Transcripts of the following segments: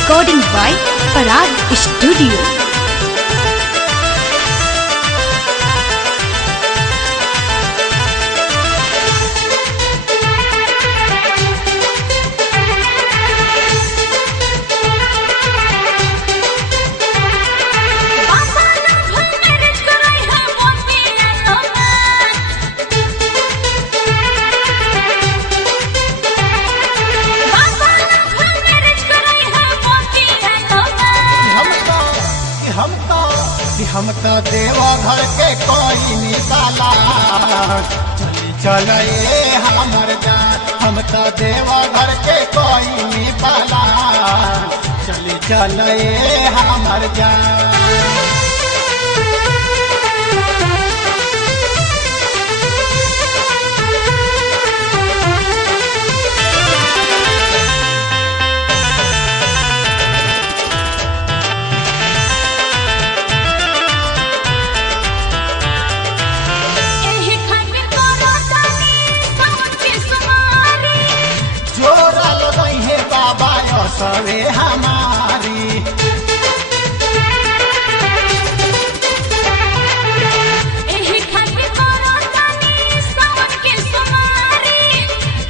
Recording by Parag Studio. हम तो देवा घर के कोई निकाला चली चले हमर जान। हम तो देवा घर के कोई निकाला चली चले हमर जान। सवे हमारी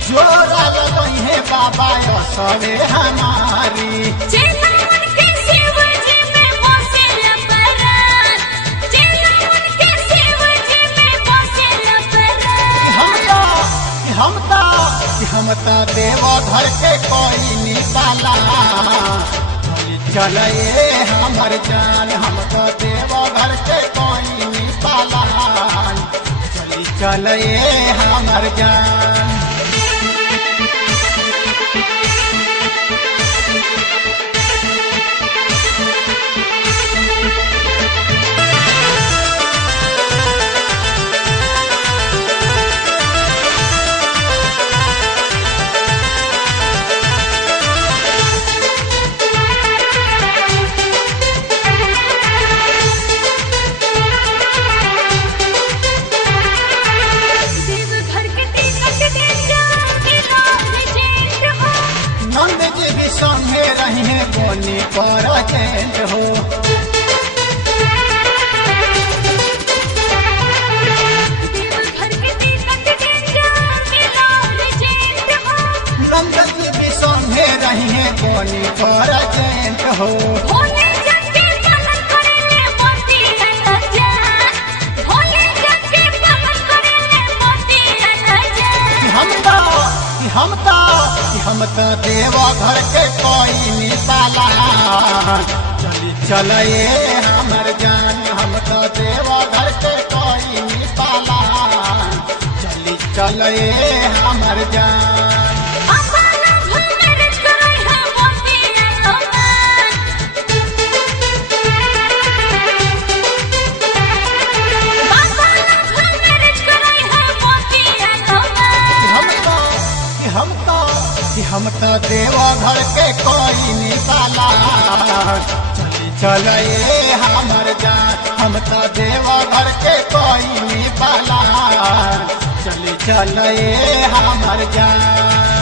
जोरा है बाबा सवे हमारी हम तो देवा घर के कोई निकाला चले हमर जान। हम तो देवा घर के कोई निकाला चले हमर जान। संगे रहे बोनी पर चेंज हो नंद जी भी संगे रहे बोनी पर चेंज हो। हम तो देवा घर के कोई निकाला चली चले हमर जान। हम तो देवा घर के कोई निकाला चली चले हमर जान। हम तो देवा घर के कोई निकाला चली चले हमर जान। हम तो देवा घर के कोई निकाला चली चले हमर जान।